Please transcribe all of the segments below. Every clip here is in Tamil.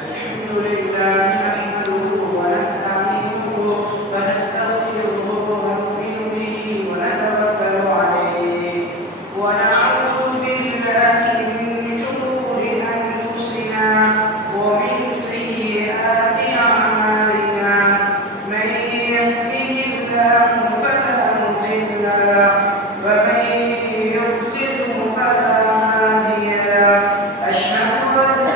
الحمد لله نحمده ونستعينه ونستغفره ونؤمن به ونتوكل عليه ونعوذ بالله من شرور أنفسنا ومن سيئات أعمالنا من يهده الله فلا مضل له ومن يضلل فلا هادي له أشهد أن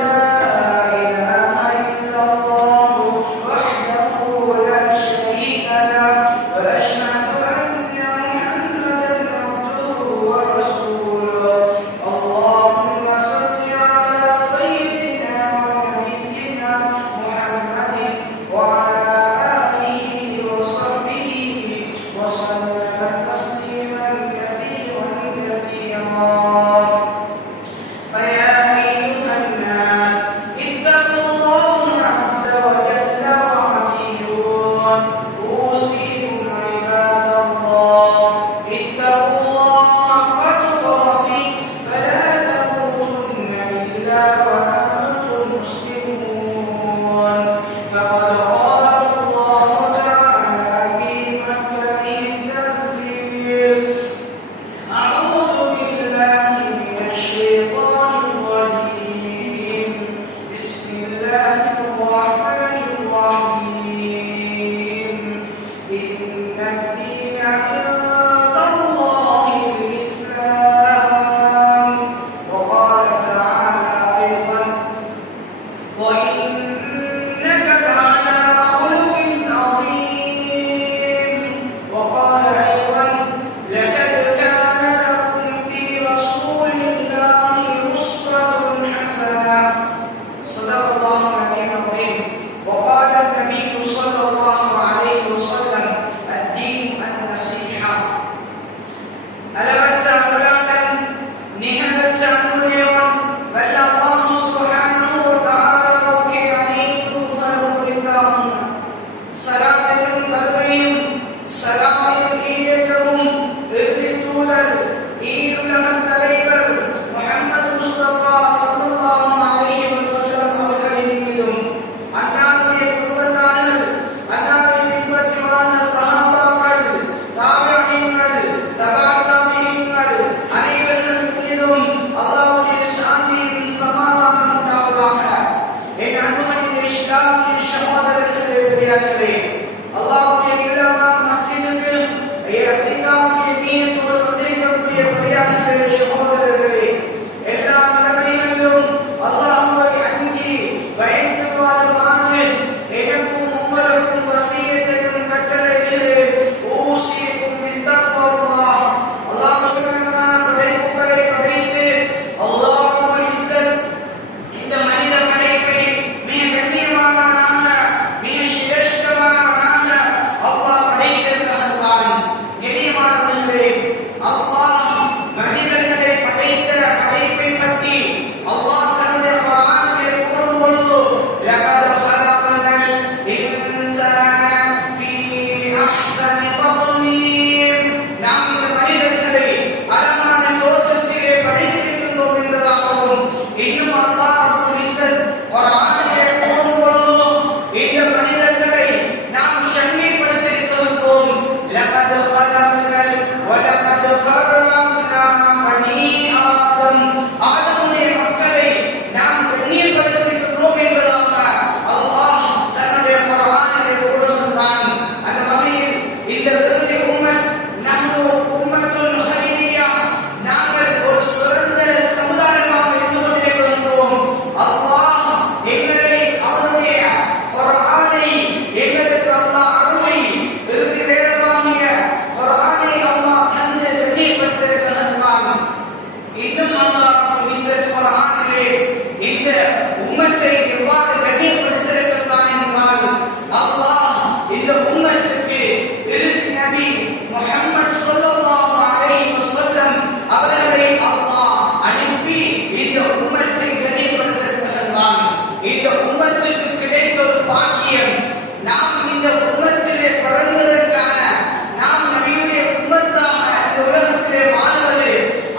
வாழ்வது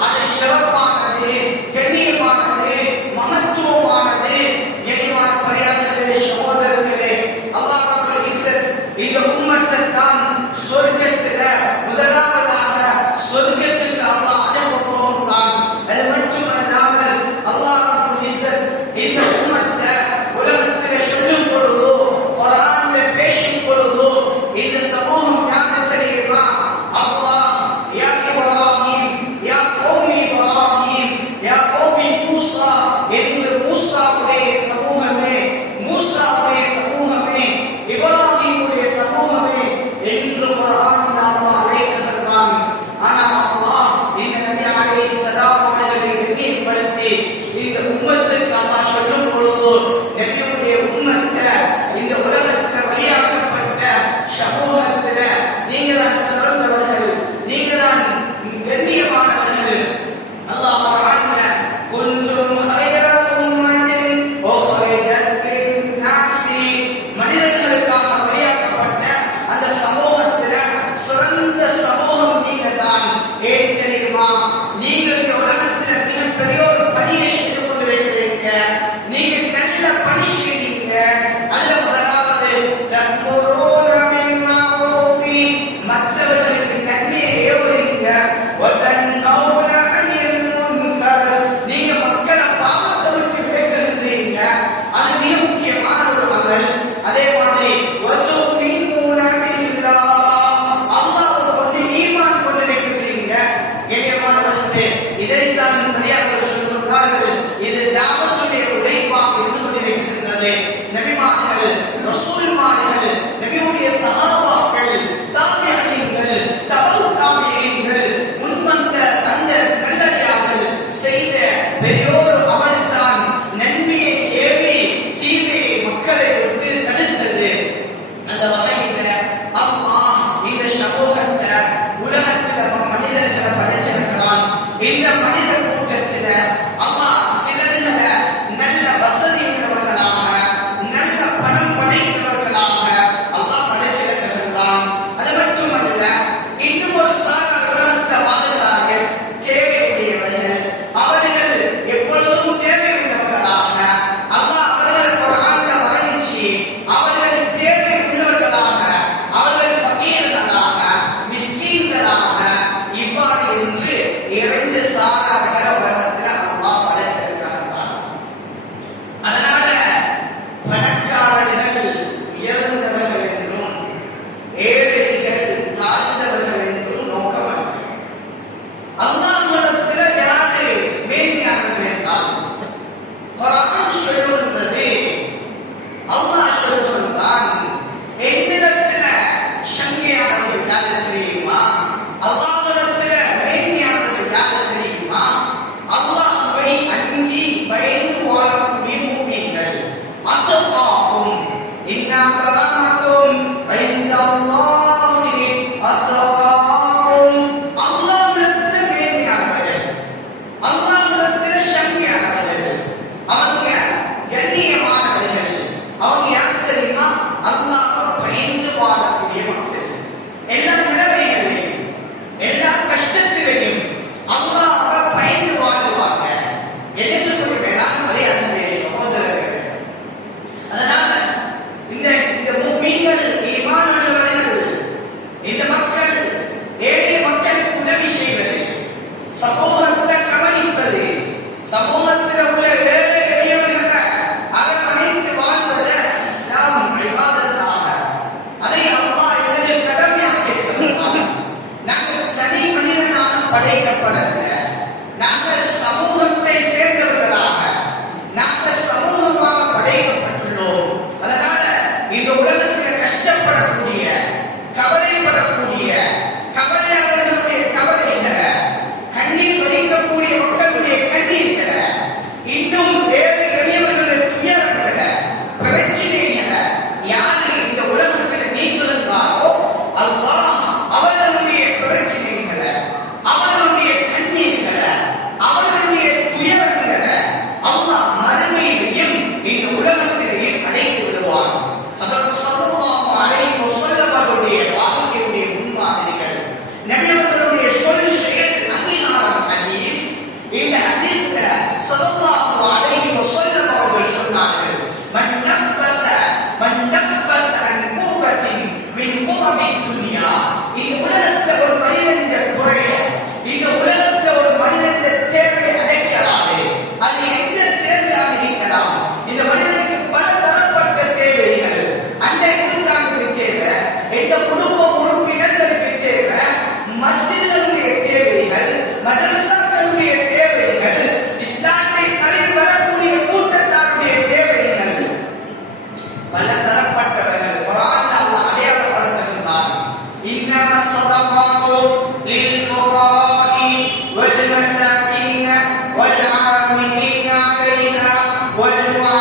அது சிறப்பானது, கண்ணியமானது, மகத்துவமானது.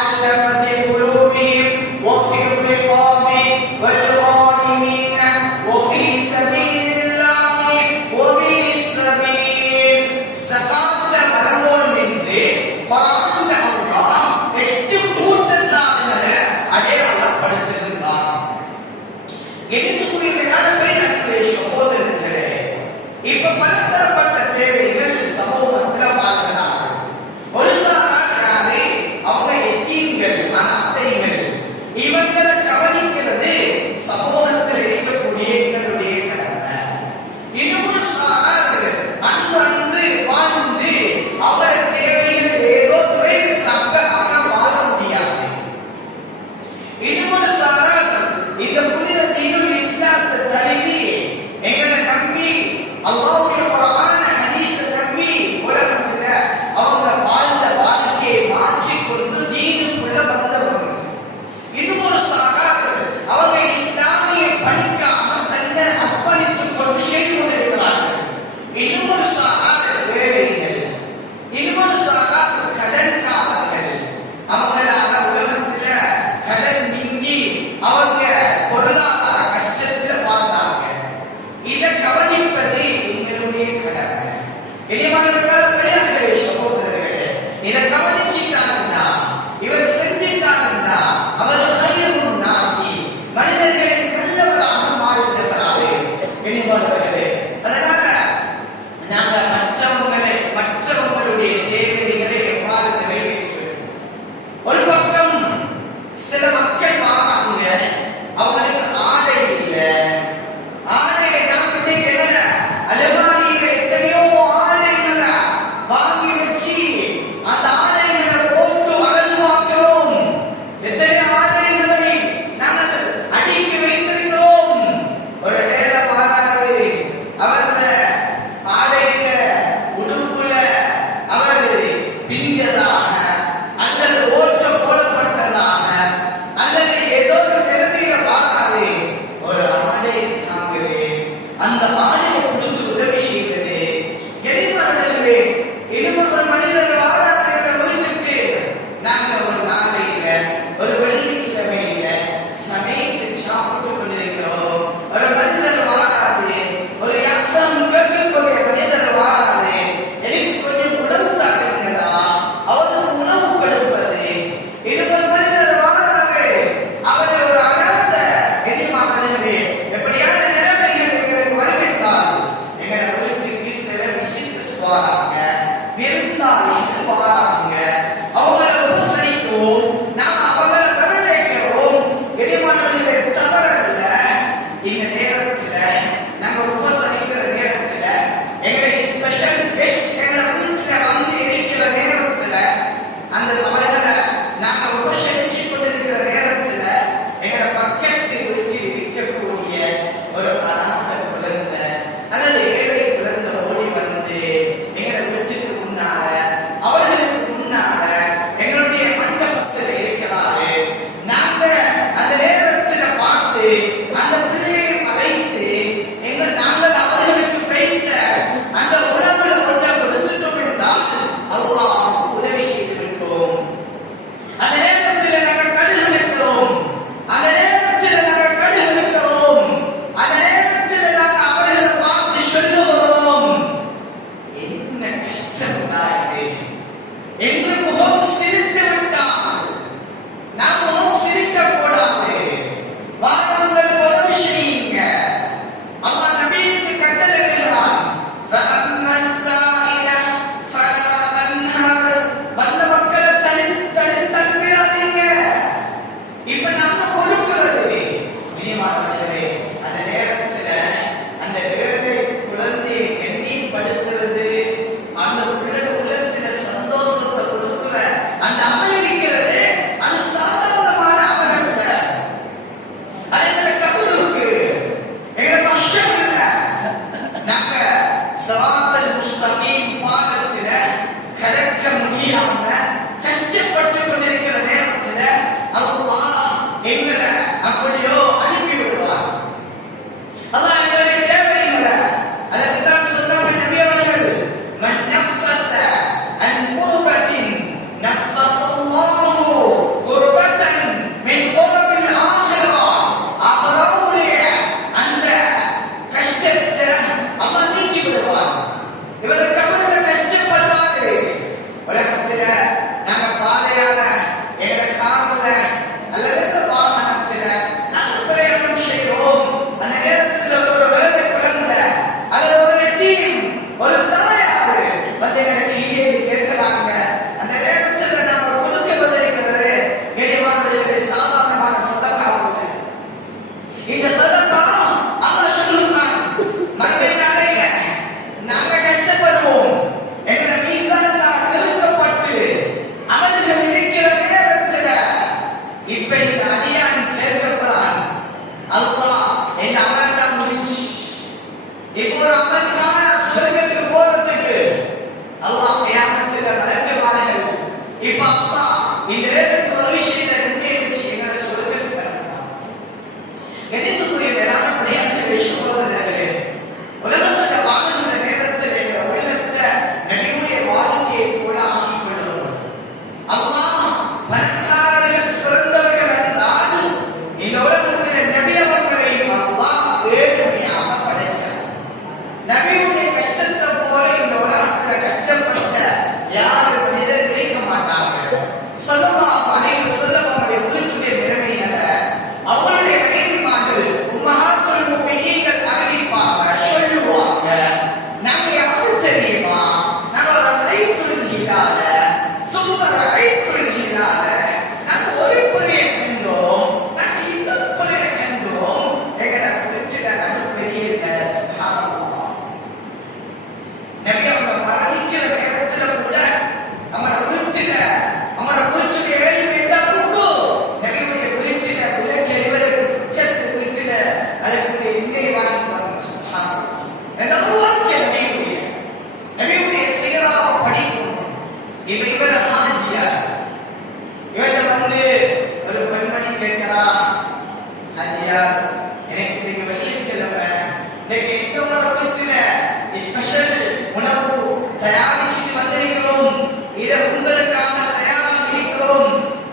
والمؤلفة قلوبهم وفي الرقاب والغارمين وفي سبيل الله وابن السبيل. زகாத் வழங்குவோம் என்று குர்ஆன்ல அல்லாஹ் 8 கூட்டத்தார்களை அடையாளப்படுத்துகின்றார். கணித்துக்குரிய சகோதரர்களே, இப்ப பலதரப்பட்ட தேவைகள் சமூகத்தில் பார்க்கிறார்கள். ஒரு சாரார் அவங்க எத்தீம்கள்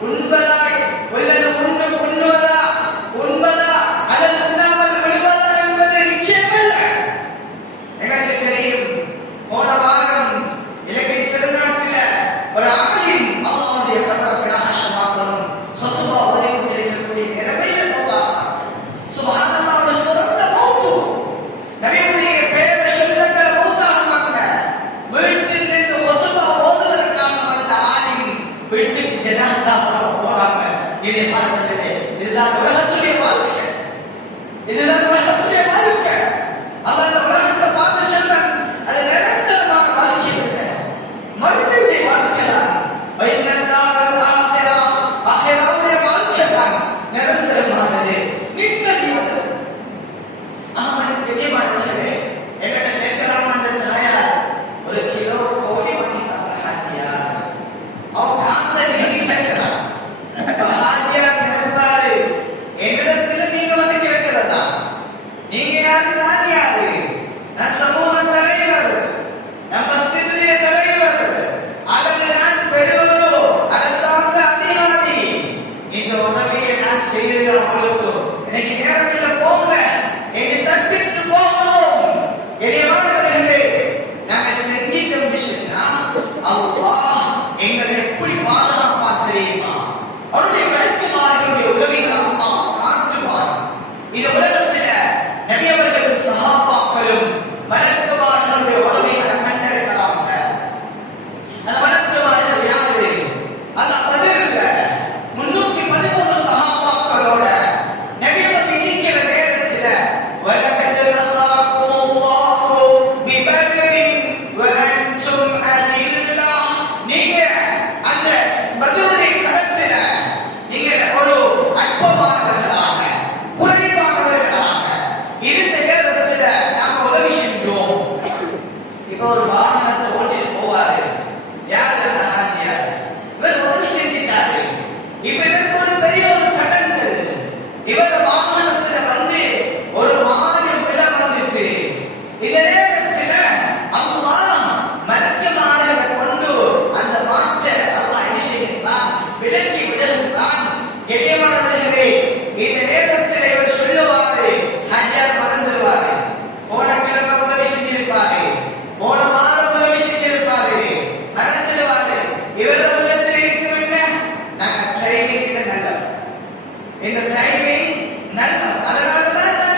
உண்பதாய் உண்ணுவதா உண்பதா அல்லது உண்ணாமல் விடுவதா என்பது நிச்சயமல்ல. எனக்கு தெரியும், போன வாரம் இலங்கை திருநாட்டில் ஒரு ஆலிம் அல்லாஹ்வுடைய கதரை பிரகாசமாக்கணும் ஹுத்பா ஓதி கொண்டிருக்கக்கூடிய நிலைமையில் போவாங்க. சுப்ஹானல்லாஹ், ஒரு சிறந்த மௌத்து. நபியுடைய பெயரை சொல்லக்கிற மௌத்தாகுவாங்க. வீட்டில் நின்று ஹுத்பா ஓதுவதற்காக வந்த ஆலிம் வீட்டுக்கு ஜனாஸா போறாங்க. இதை பார்க்கிறதே, இதுதான் உலகத்துடைய வாழ்க்கை. இதுதான் உலகத்துடைய வாழ்க்கை. அல்லாஹ் இந்த உலகத்தை பார்த்து சொல்றான், அது நிரந்தரமான வாழ்க்கை இல்லை, மறுமையுடைய வாழ்க்கை தான். ஆகிராவுடைய வாழ்க்கை தான் நிரந்தரமானது, நிம்மதியானது. ஆமாம், பெரியமானவர்களே, என்கிட்ட கேட்கலாமான்ற தாயார் ஒரு கிலோ கோழி வாங்கிட்டாங்க ஹாஜியார். அவன் காசை நீட்டி கேட்கிறான். ஹாஜியார் நினைப்பாரு, என்னிடத்துல நீங்க வந்து கேட்கிறதா? நீங்க யாரு, நான் யாரு? நான் சமூக தலைவர், நான் மஸ்ஜிதுடைய தலைவர், அல்லது நான் பெரியொரு அரசாங்க அதிகாரி. இந்த உதவியை நான் செய்யறது அவங்களுக்கு எனக்கு நேரம் இல்லை, போங்க, என்னை தட்டிட்டு போகணும். என்னைவார்களே, நாங்க செஞ்சிட்டோம் சொன்னா அல்லாஹ் எங்களை எப்படி பாதுகாப்பா தெரியுமா? அவருடைய விளக்குமார்களுடைய உதவிகள் அல்லாஹ் காட்டுவார். இந்த உலகத்துல நபி அவர்களும் சஹாபாக்களும் மலக்குமார்களுடைய உதவிகளை கண்டிருக்கிறாங்க. அந்த மலக்குமார்கள் யாரு? அல்லாஹ் பதில்ல 313 சஹாபாக்களோட நபி அவர்கள் இருக்கிற நேரத்துல வலகத் நஸரகுமுல்லாஹு பிபத்ரின் வஅன்தும் அதில்லா. நீங்க அந்த பத்ருடைய களத்துல நீங்க ஒரு அற்பமானவர்களாக, குறைவானவர்களாக இருந்த நேரத்துல நாம உதவி செஞ்சோம். இப்ப ஒரு வாகனத்தை ஓட்டிட்டு போவாரு, யாரு? அந்த ஹாஜியார். இவர் உதவி செஞ்சிட்டாரு. இப்ப இவருக்கு ஒரு பெரிய ஒரு கடன்கள். இவர் வாகனத்துல வந்து ஒரு மாதிரி விழ வந்துச்சு. இந்த நேரத்துல அல்லாஹ் மலக்குமார்களை கொண்டு அந்த மாற்றை அல்லாஹ் என்ன செய்கிறான்? விலக்கி விடுகிறான். கெட்டியமானவர்களே, இந்த நேரத்தில் இவர் சொல்லுவாரு, ஹாஜியார் மறந்துடுவாரு. போன கிழமை உதவி செஞ்சிருப்பாரு, போன மாதம் உதவி செஞ்சிருப்பாரு, மறந்துடுவாரு. இவர் உள்ளத்தில் இருக்கும் என்ன? நாங்க ட்ரைனிங் நல்ல, இந்த ட்ரைனிங் நல்ல, அதனாலதான் நான்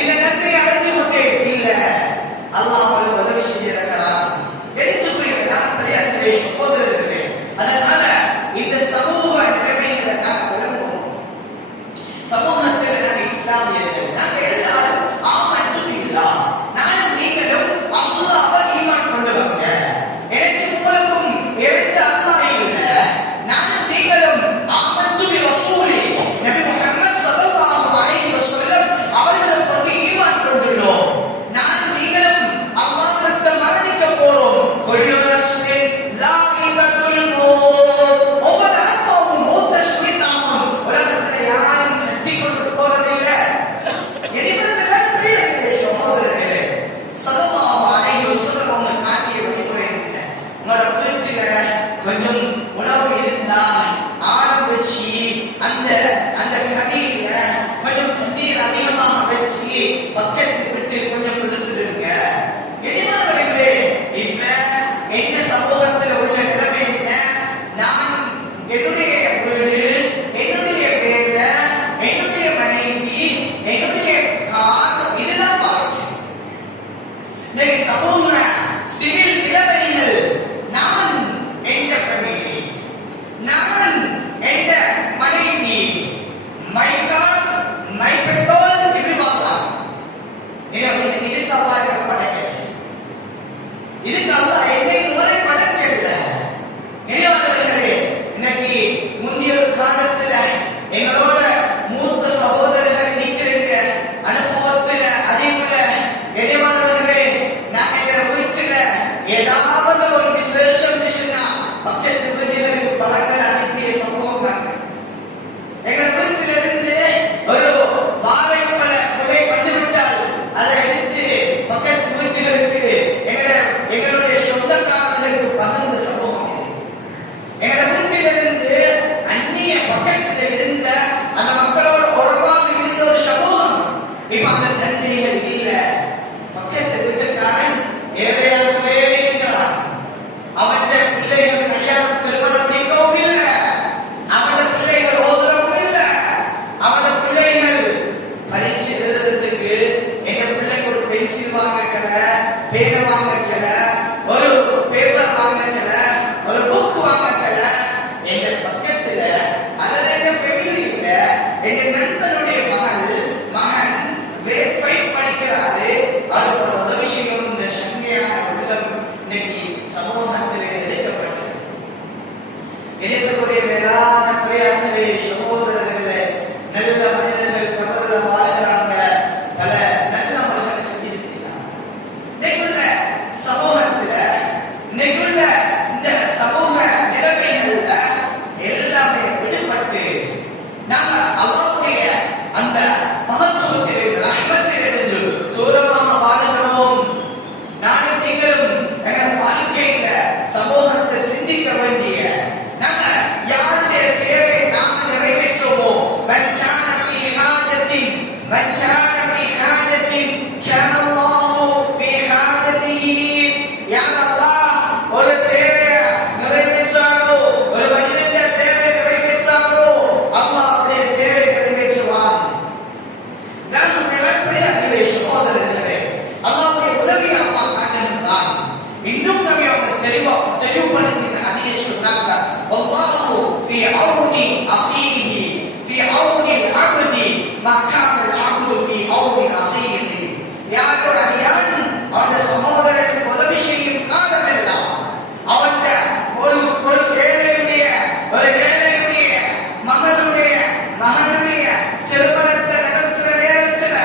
இந்த நன்மை அடைந்து கொண்டேன். இல்ல, அல்லாஹ் அவருக்கு உதவி செஞ்சிருக்கிறார். எடுத்துக்கொள்கிறார். பெரியார்களே, சகோதரர்களே, அதனால இந்த சமூக நிலைமைகளை நான் விளங்குவோம். சமூகத்தில் நாங்கள் இஸ்லாமியர்கள், நாங்கள் எல்லாரும் ஆமன்றும் இல்லா, நான் நீங்களும் அல்லாஹ்வை ஈமான் கொண்டவங்க. எனக்கு உங்களுக்கும் இரண்டு அல்லாஹ் இல்ல. நான் நீங்களும் ஆமன்து பி ரசூலி நபி முஹம்மது ஸல்லல்லாஹு அலைஹி வஸல்லம் அவர்களை கொண்டு ஈமான் கொண்டுள்ளோம். நான் நீங்களும் அல்லாஹ்விற்கு மரணிக்க போறோம். குல்லு நஃப்ஸின் லாயிகத்துல் மௌத். ஒவ்வொரு ஆத்மாவும் மௌத்தை சுவைத்தாகும். உலகத்தில் யாரும் கட்டி கொண்டு போறதில்லை. இனிவர்கள் பிரியர்களே, சகோதரர்களே, ஸல்லல்லாஹு அலைஹி வஸல்லம் அவங்க காட்டிய வழிமுறை என்ன? உங்களோட வீட்டுல கொஞ்சம் உணவு இருந்தா ஆழம் வச்சு அந்த கறியில கொஞ்சம் தண்ணீர் அதிகமாக வச்சு பக்கத்துக்கு விட்டு கொஞ்சம் கொடுத்துடுங்க. இனிவர்களே, இப்ப எந்த சமூகத்தில் உள்ள நிலைமை என்ன? நான் என்னுடைய வீடு, என்னுடைய வேலை, என்னுடைய மனைவி, என்னுடைய கார், இதுதான் பார்க்கிறேன். இன்னைக்கு சமூக சிவில் நிலைமைகள், நான் எந்த ஃபேமிலி, நான் எந்த மனைவி, மை கார், மை பெட்ரோல், இப்படி பார்க்கலாம். இதுக்கு அல்லாஹ் எனக்கு படைக்கல, இதுக்கு அல்லாஹ் என்னை உங்களை படைக்கல. இனிவர்களே, இன்னைக்கு முந்தைய காலத்துல எங்களோட மூத்த சகோதரர்கள் நிற்கிறீங்க, அனுபவத்துல, அறிவுல. இனிவர்களே, நாங்க எங்க வீட்டுல ஏதாவது ஒரு விசேஷம் பக்கத்து வீடுகளுக்கு பழங்கள் அனுப்பிய சம்பவம் நாங்கள். எங்க வீட்டில இருந்து ஒரு வாழைப்பழ குலை வந்துவிட்டால் அதை எடுத்து பக்கத்து வீட்டுகளுக்கு எங்களுடைய சொந்தக்காரர்களுக்கு பகிர்ந்த சம்பவம். எங்க வீட்டிலிருந்து அந்த மகத்துவத்திலிருந்து ரஹ்மத்திலிருந்து தூரமாக வாழ்கிறோம். நானும் நீங்களும் எங்கள் வாழ்க்கையில சமூகத்தை சிந்திக்க வேண்டிய நாங்க யாருடைய தேவை நாம் நிறைவேற்றுவோமோ ஒரு தேவையை நிறைவேற்றாரோ ஒரு மனிதனுடைய தேவை நிறைவேற்றாரோ அல்லாஹ் அப்படியே தேவை நிறைவேற்றுவான். நான் மிகப்பெரிய அறிவை சகோதரர்களே, அல்லாஹ்வுடைய உதவியை அல்லாஹ் காட்டுகின்றான். இன்னும் நபி அவங்க தெளிவுபடுத்தின அதிலே சொன்னாங்க, வல்லாஹு ஃபீ அவுனி அஃபீஹி ஃபீ அவுனி அல்-அப்தி மா கான அல்-அப்து ஃபீ அவுனி அஃபீஹி. யாரோட அடியான் அவனுடைய சகோதரனுக்கு உதவி செய்யும் காலமெல்லாம் அவனுடைய ஒரு ஏழையுடைய மகனுடைய திருமணத்தை நடத்துற நேரத்துல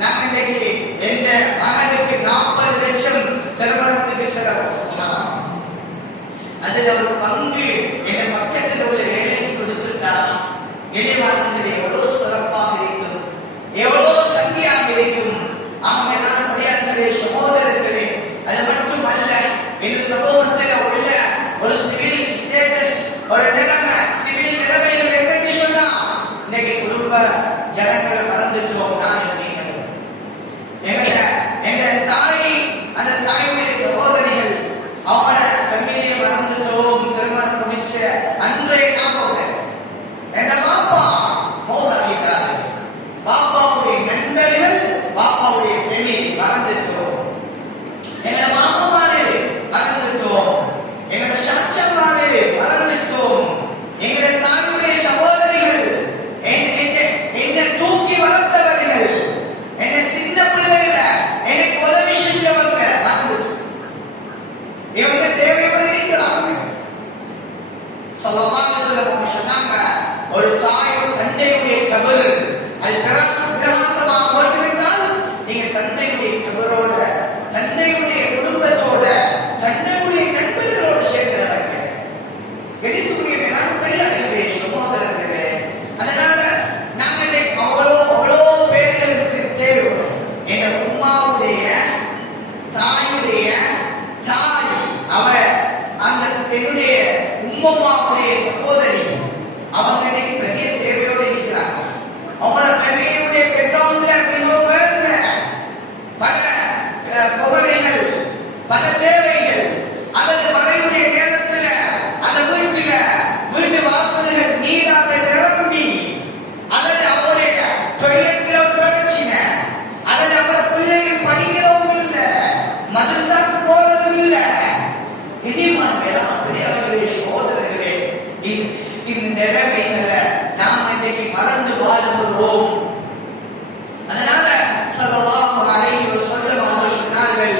நான் இன்னைக்கு எந்த மகனுக்கு 40 லட்சம் திருமணத்துக்கு செலவு சொல்லலாம். அதுல ஒரு பங்கு என் பக்கத்தில் உள்ள ஏழைக்கு கொடுத்துட்டாரா என்னை வாழ்க்கையில் எவ்வளவு சிறப்பாக இருக்கும், எவ்வளவு சங்கியாக இருக்கும். ஆகையால் மரியாதைகளே சகோதரர்களே, அது மட்டுமல்ல இந்த சமூகத்தில் உள்ள ஒரு சிவில் ஸ்டேட்டஸ் ஒரு நிலைமை சிவில் நிலைமைகள் என்னன்னு சொன்னா இன்னைக்கு குடும்ப ஜனங்களை மறந்துட்டோம். நான் எங்க தாய் அந்த தாயுடைய சகோதரிகள் அவங்களோட ஃபேமிலியை மறந்துட்டோம். திருமணம் முடிச்ச அன்றைய ஞாபகம் எங்க பாப்பா மௌதாகிட்டாரு. பாப்பாவுடைய நண்பர்கள் பாப்பாவுடைய ஃபேமிலி மறந்துட்டோம். எங்க மாமாமாரு மறந்துட்டோம். எங்க சாச்சம்மாரு மறந்துட்டோம். எங்க தாயுடைய சகோதரிகள் என்ன தூக்கி வளர்த்தவர்கள் என்ன சின்ன பிள்ளைகள எனக்கு உதவி செஞ்சவங்க மறந்துட்டோம். இவங்க தேவையோடு இருக்கிறாங்க. ஸல்லல்லாஹு அலைஹி வஸல்லம் சொன்னாங்க, ஒரு தாய் தந்தையுடைய கபர் அது பிரகாசமாக போட்டுவிட்டால் நீங்க தந்தையுடைய கபரோட தந்தையுடைய குடும்பத்தோட தந்தையுடைய நண்பர்களோடு சேர்ந்து நடக்க எடுக்கக்கூடிய மேலான பெரியார்களே சகோதரர்களே. அதனால நாங்கள் அவ்வளோ பேர்களுக்கு தேவை. எங்க உம்மாவுடைய தாயுடைய தாய் அவர் அந்த என்னுடைய உம்மம்மாவுடைய சகோதரி அவங்களுக்கு பெரிய தேவையோடு இருக்கிறாங்க. அவங்களோட ஃபேமிலியுடைய பெற்றோர்ல மிகவும் வேறுமை, பல புகழைகள், பல தேவைகள். அல்லது மழையுடைய நேரத்துல அந்த வீட்டு வாசல்கள் நீராக நிரம்பி அல்லது அவருடைய தொழிலுக்கு பிரச்சனை அல்லது அவர் பிள்ளைகள் படிக்கிறவும் இல்லை, மதரசாக்கு போறதும் இல்லை. பெரியவர்களே சகோதரர்களே, இந்த நிலைமைகளை நாம் இன்றைக்கு மறந்து வாழ்கிறோம். அதனால ஸல்லல்லாஹு அலைஹி வஸல்லம் அவர்கள் சொன்னார்கள்,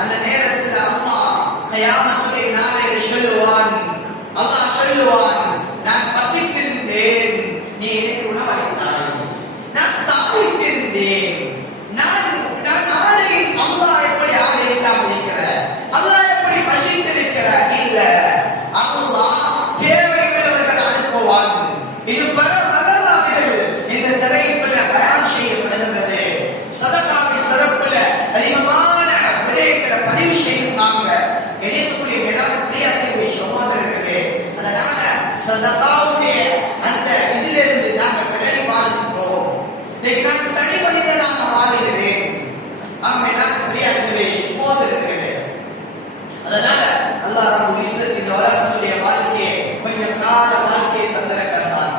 அந்த நேரத்தில் அல்லாஹ் கியாமத்துடைய நாளில் சொல்லுவான், அல்லாஹ் சொல்லுவான், நான் பசித்திருந்தேன், நீ எனக்கு உணவளித்தாய். நான் தாய்த்திருந்தேன், நான் ஆடை அல்லாஹ் எப்படி ஆடை இல்லாமல் இருக்கிற, அல்லாஹ் எப்படி பசித்திருக்கிற இல்ல, அல்லாஹ் தேவைகளவர்கள் அனுப்புவான். இது பல வரலாறுகள் இந்த தலைப்பில் பயான் செய்யப்படுகின்றது. சதகாவை சிறப்புல அதிகமான விடயங்களை பதிவு செய்வாங்க. எடுக்கக்கூடிய மேலாண்மை சகோதரர்களே, அதனால சதகாவுடைய அந்த இதிலிருந்து நாங்கள் விலகி வாழ்கின்றோம். நான் தனி மனிதனாக வாழுகிறேன். மேலாண்மை சகோதரர்களே, அதனால அல்லாஹ் இந்த உலகத்துடைய வாழ்க்கையை கொஞ்சம் கால வாழ்க்கையை தந்திருக்கிறார்.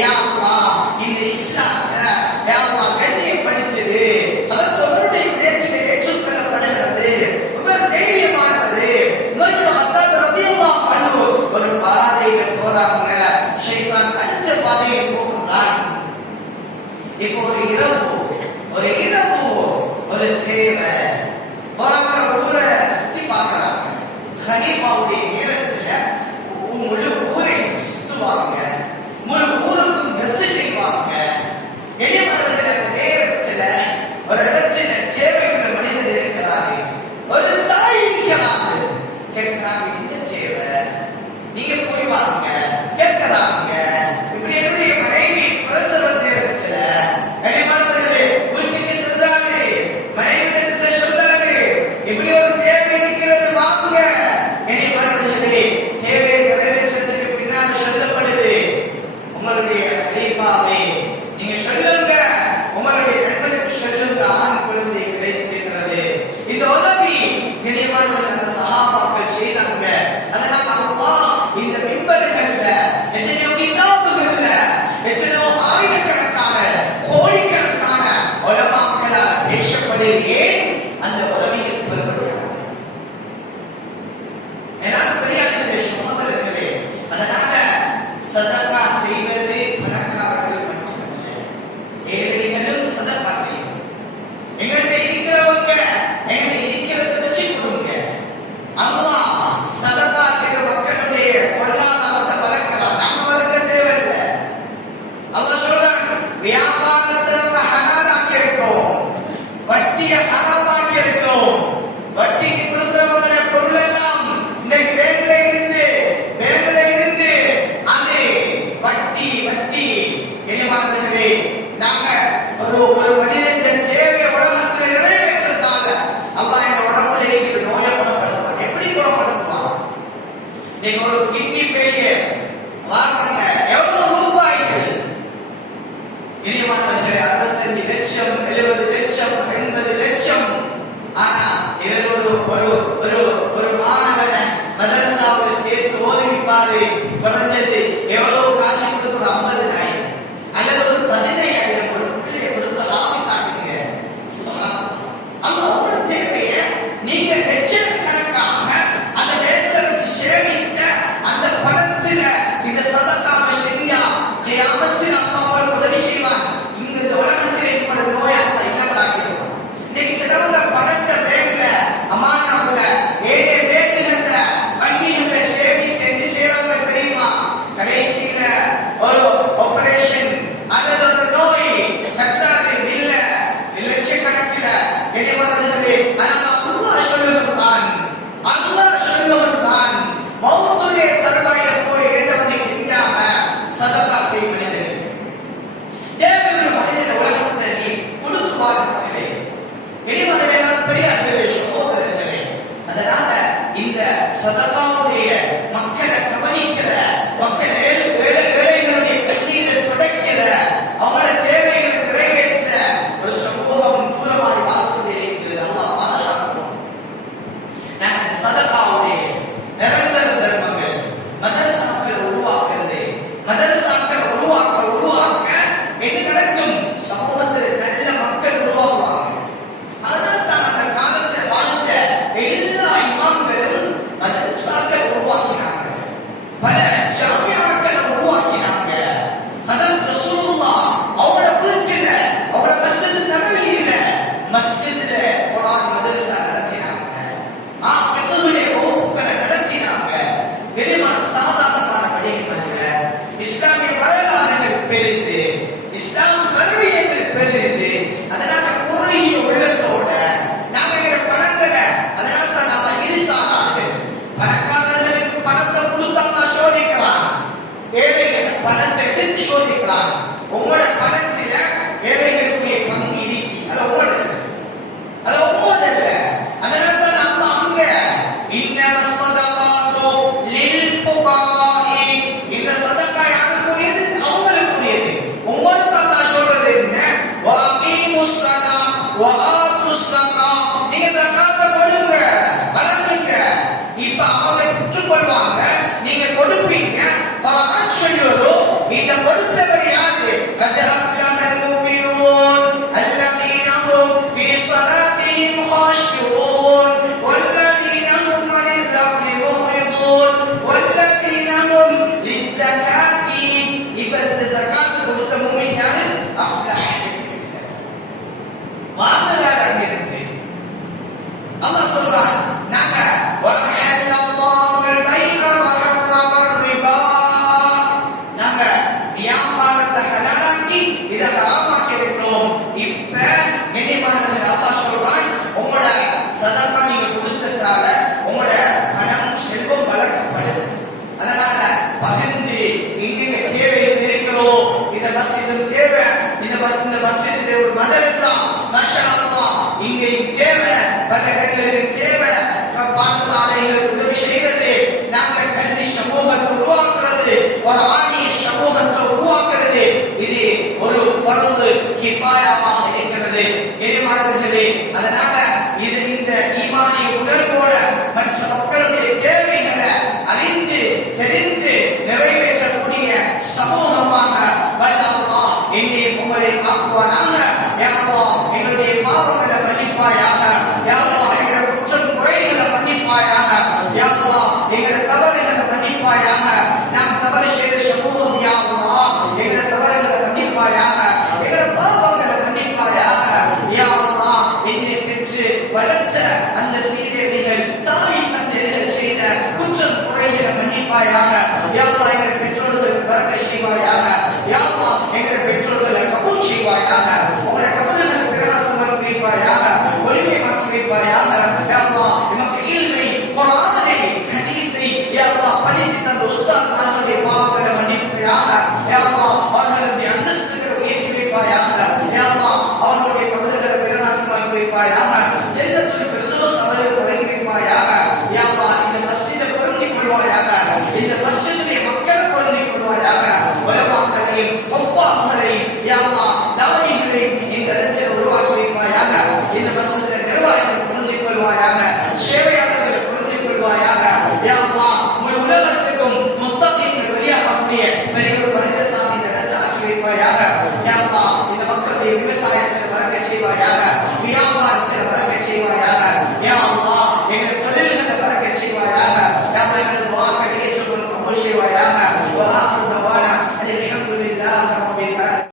யா அல்லாஹ் இந்த இஸ்லாத்தை யா அல்லாஹ் கண்ணியப்படுத்திடு, அதற்கு அவருடைய பேச்சில் ஏற்றுக்கொள்ளப்படுகிறது, இவர் தைரியமானவர், இவருக்கு ஹத்தாப் ரலியல்லாஹு அன்ஹு ஒரு பாதையில் போறாங்க, ஷைத்தான் அடுத்த பாதையில் போகிறான். இப்போ ஒரு இரவு ஒரு தேவை போறாங்க, ஊரை சுற்றி பார்க்கிறாங்க. ஹலீஃபாவுடைய நேரத்துல முழு ஊரையும் சுற்றுவாங்க, முழு ஊருக்கும் கஸ்ட் செய்வாங்க. எளிமனவர்கள் அந்த நேரத்துல ஒரு இடத்துல தேவையுள்ள மனிதர் இருக்கிறாரு, ஒரு தாய் இருக்கிறாரு, கேட்கிறாங்க என்ன தேவை, நீங்க போய் வாங்க கேட்கிறாங்க. இப்படி என்னுடைய மனைவி பிரசவ நேரத்துல எளிமனவர்களே வீட்டுக்கு சென்றாரு, மனைவி சொல்றாரு இப்படி ஒரு தேவை இருக்கிறது வாங்க. எளிமனவர்களே தேவையை நிறைவேற்றத்துக்கு பின்னால் சொல்லப்படுது, உங்களுடைய ஹலீஃபாவே நீங்க சொல்லுங்க, உங்களுடைய கண்களுக்கு சொல்லுங்க, ஆண் குழந்தை கிடைத்திருக்கிறது. இந்த உதவி கண்ணியமானவர்கள் அந்த சஹாபாக்கள் செய்தாங்க. அதனால அல்லாஹ் இந்த மிம்பர்கள்ல எத்தனையோ கிதாபுகள்ல எத்தனையோ ஆயிரக்கணக்கான கோடிக்கணக்கான உலமாக்களால் பேசப்படுது. ஏன் அந்த உதவியில் பெறுவதாக எல்லாரும் பெரியார்களே சகோதரர்களே, அதனால சதகா செய்வது பணக்காரர்கள் மட்டுமல்ல, ஏழைகளும் சதகா செய்யணும். எங்கிட்ட இருக்கிறவங்க எங்கிட்ட இருக்கிறத வச்சு கொடுங்க. அல்லாஹ் சதகா செய்கிற மக்களுடைய பொருளாதாரத்தை வளர்க்கலாம், நாம வளர்க்க தேவையில்லை. அல்லாஹ் சொல்றாங்க வியாபாரத்தை நம்ம ஹலாலாக்கி இருக்கிறோம், வட்டியை ஹராமாக்கி இருக்கிறோம். வட்டிக்கு கொடுக்கிறவங்களுடைய பொருள் எல்லாம் இன்னைக்கு பேங்க்ல இருந்து அது வட்டி எளிமானவர்களே, நாங்க ஒரு மனிதன் தேவையை உலகத்தில் நிறைவேற்றதால அல்லாஹ் இந்த உடம்புல இருக்கிற நோயை குணப்படுத்துவான். எப்படி குணப்படுத்துவான்? நீங்க ஒரு கிட்னி ஃபெயிலியர் வாங்க, எவ்வளவு ரூபாய்கள் எளிமானவர்களே, 65 லட்சம் 70 லட்சம் 80 லட்சம். ஆனா இதில் ஒரு மாணவனை மதரசாவில் சேர்த்து ஓதுவிப்பாரு, குறைஞ்சது எவ்வளவு காசு கொடுத்து 50,000 அல்லது ஒரு 15,000 ஒரு பிள்ளையை கொடுத்து ஆபீஸ் ஆக்குங்க. அது அவரோட தேவைய நீங்க லட்சக்கணக்காக அந்த நேரத்தில் வச்சு சேமித்த அந்த பணத்துல இந்த சதகாவை செஞ்சா ஜெயாமத்தில் அப்பா அவருக்கு உதவி செய்வான். இந்த உலகத்தில் ஏற்பட நோய் அல்ல இல்லாமலாக்கிடுவான். இன்னைக்கு சிலவங்க பணத்தை பேங்க்ல அமானாவுல ஏழு பேங்குகள்ல வங்கிகள்ல சேமித்து என்ன செய்யறாங்க தெரியுமா? கடைசியில ஒரு ஆபரேஷன் அல்லது ஒரு நோய் கட்டாது இல்ல லட்சக்கணக்கில் எளிமனவர்களே, ஆனால் அல்லாஹ் சொல்லுகிறான் மௌத்துடைய தருவாயில போய் ஏற்றவனை கிட்டாம சதகா செய் மனிதனே, தேவையுள்ள மனிதனை உலகத்தை நீ கொடுத்து வாழ்வதில்லை. எளிமனவர்களால் பெரியார்களே சகோதரர்களே, அதனால இந்த சதகாவுடைய மக்களை கவனிக்கிற, மக்கள் ஏழைகளுடைய கண்ணீரை துடைக்கிற, அவங்கள தேவைகளை நிறைவேற்ற ஒரு சமூகம் தூரமாய் வாழ்ந்து இருக்கிறது. அல்லாஹ் பாதுகாக்கணும். நாங்கள் சதகாவுடைய நிரந்தர தர்மங்கள் மதரசாக்கள் உருவாக்குறது, மதரசாக்கள் உருவாக்க என்ன நடக்கும்? சமூகத்தில் நல்ல மக்கள் உருவாக்குவாங்க. அதனால் தான் அந்த காலத்தில் வாழ்ந்த எல்லா இமாம்களும் மதரசாக்கள் உருவாக்கினாங்க, பல ஜாமியாக்களை உருவாக்கினாங்க. அதன் ரசூலுல்லாஹ் அவரோட வீட்டில, அவரோட மஸ்ஜித் நபவியில, மஸ்ஜித்ல குர்ஆன் மதரசா நடத்தினாங்க, ஃபிக்ஹுடைய வகுப்புகளை நடத்தினாங்க. வெளிமான சாதாரணமான விடயமல்ல, இஸ்லாமிய வரலாறுகள் பெரிது, இஸ்லாம் வருவியங்கள் பெரிது. அதனால குறுகிய உள்ளத்தோட நாங்க எங்க பணங்களை, அதனால தான் நான் இருசாரார்கள் பணக்காரர்களுக்கு பணத்தை கொடுத்தா தான் சோதிக்கிறான், ஏழைகள் பணத்தை எடுத்து சோதிக்கிறான். உங்களோட பணத்தில ஏழைகளுடைய பங்கு இருக்கு, அது ஒவ்வொரு அதனால தான் நம்ம அங்க இன்னம ஸதகாத்து லில் ஃபுகராஇ, இந்த சதகா யாருக்குரியது? அவங்களுக்குரியது. உங்களுக்கு அல்லாஹ் சொல்றது என்ன? வஅகீமுஸ் ஸலா வஆத்துஸ் ஸகா, நீங்க ஜகாத்தை கொடுங்க, வழங்குங்க. இப்ப அவங்க பெற்றுக்கொள்வாங்க, நீங்க கொடுப்பீங்க. குர்ஆன் சொல்லுது இந்த கொடுத்தவர் மதரசா மாஷா அல்லாஹ் இங்கே தேவை, பள்ளிகளுக்கு தேவை, பாடசாலைகளுக்கு உதவி செய்கிறது, நாங்கள் கல்வி சமூகத்தை உருவாக்குறது, ஒரு ஆணிய சமூகத்தை உருவாக்குறது, இது ஒரு ஃபர்து கிஃபாயாவாக இருக்கிறது. எதிர்பார்க்கிறது. அதனால இது இந்த ஈமானிய உணர்வோட மற்ற மக்களுடைய தேவைகளை அறிந்து தெரிந்து நிறைவேற்றக்கூடிய சமூகமாக வல்ல அல்லாஹ் என்னை உங்களை ஆக்குவானாக. யா அல்லாஹ் எங்களுடைய பாவங்களை மன்னிப்பாயாக. யா அல்லாஹ் எங்களுடைய குற்றம் குறைகளை மன்னிப்பாயாக. யா அல்லாஹ் எங்களுடைய தவறுகளை மன்னிப்பாயாக. நாம் தவறு செய்த சமூகம் யா அல்லாஹ் எங்களுடைய தவறுகளை மன்னிப்பாயாக. எங்களுடைய பாவங்களை மன்னிப்பாயாக. யா அல்லாஹ் என்னை பெற்று வளர்த்த அந்த சீரடிகள் தாய் தந்தையர்கள் செய்த குற்றம் குறைகளை மன்னிப்பாயாக. யா அல்லாஹ் எங்களுடைய பெற்றோர்களுக்கு பரக்கத்